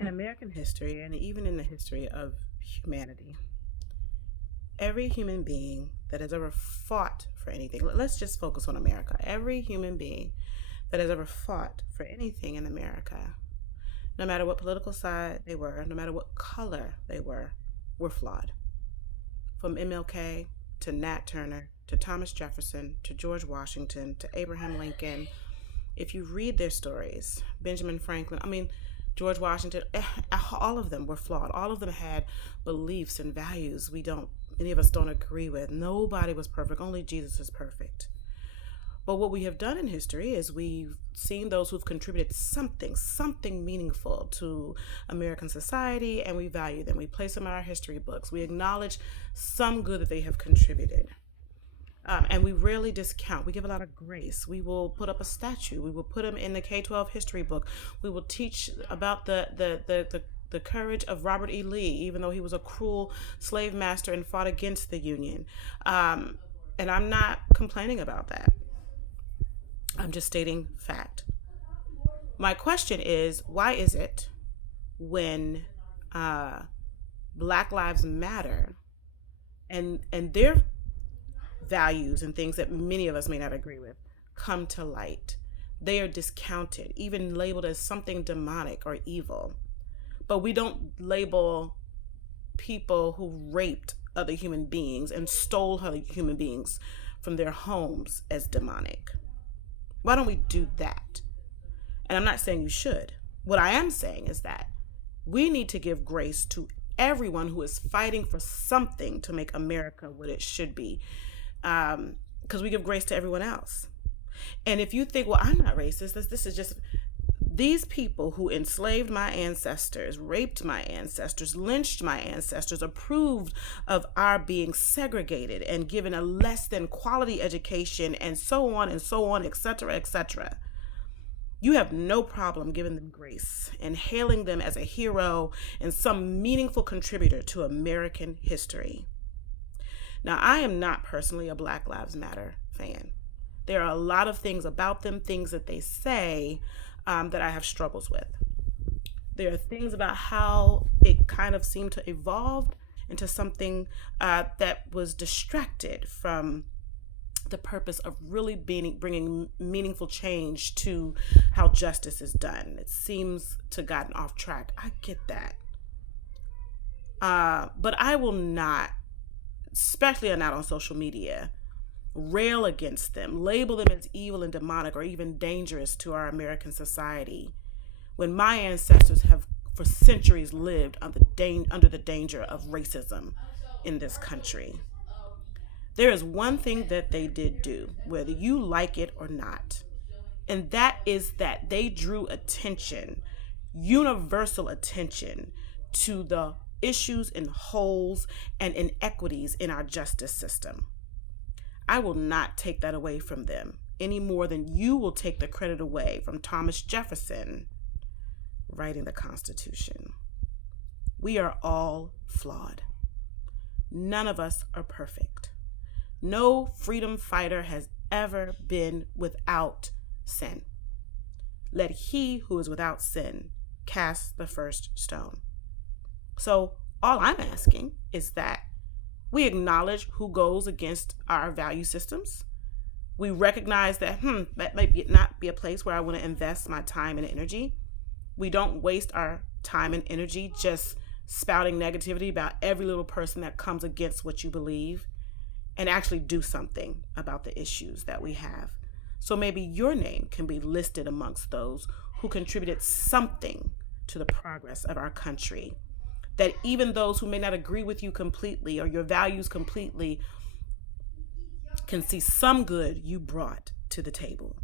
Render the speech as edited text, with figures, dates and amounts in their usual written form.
In American history, and even in the history of humanity, every human being that has ever fought for anything, let's just focus on America. Every human being that has ever fought for anything in America, no matter what political side they were, no matter what color they were flawed. From MLK to Nat Turner to Thomas Jefferson to George Washington to Abraham Lincoln, if you read their stories, Benjamin Franklin, George Washington, all of them were flawed. All of them had beliefs and values many of us don't agree with. Nobody was perfect. Only Jesus is perfect. But what we have done in history is we've seen those who've contributed something meaningful to American society, and we value them. We place them in our history books. We acknowledge some good that they have contributed. And we rarely discount. We give a lot of grace. We will put up a statue. We will put them in the K-12 history book. We will teach about the courage of Robert E. Lee, even though he was a cruel slave master and fought against the Union. And I'm not complaining about that. I'm just stating fact. My question is, why is it when Black Lives Matter and their values and things that many of us may not agree with come to light, they are discounted, even labeled as something demonic or evil? But we don't label people who raped other human beings and stole other human beings from their homes as demonic. Why don't we do that? And I'm not saying you should. What I am saying is that we need to give grace to everyone who is fighting for something to make America what it should be, because we give grace to everyone else. And if you think, well, I'm not racist, this is just these people who enslaved my ancestors, raped my ancestors, lynched my ancestors, approved of our being segregated and given a less than quality education, and so on, etc., etc. You have no problem giving them grace and hailing them as a hero and some meaningful contributor to American history. Now, I am not personally a Black Lives Matter fan. There are a lot of things about them, things that they say, that I have struggles with. There are things about how it kind of seemed to evolve into something that was distracted from the purpose of really bringing meaningful change to how justice is done. It seems to have gotten off track. I get that. But I will not, especially not on social media, rail against them, label them as evil and demonic or even dangerous to our American society, when my ancestors have for centuries lived under the danger of racism in this country. There is one thing that they did do, whether you like it or not, and that is that they drew attention, universal attention, to the issues and holes and inequities in our justice system. I will not take that away from them any more than you will take the credit away from Thomas Jefferson writing the Constitution. We are all flawed. None of us are perfect. No freedom fighter has ever been without sin. Let he who is without sin cast the first stone. So all I'm asking is that we acknowledge who goes against our value systems. We recognize that, that might not be a place where I want to invest my time and energy. We don't waste our time and energy just spouting negativity about every little person that comes against what you believe, and actually do something about the issues that we have. So maybe your name can be listed amongst those who contributed something to the progress of our country, that even those who may not agree with you completely or your values completely can see some good you brought to the table.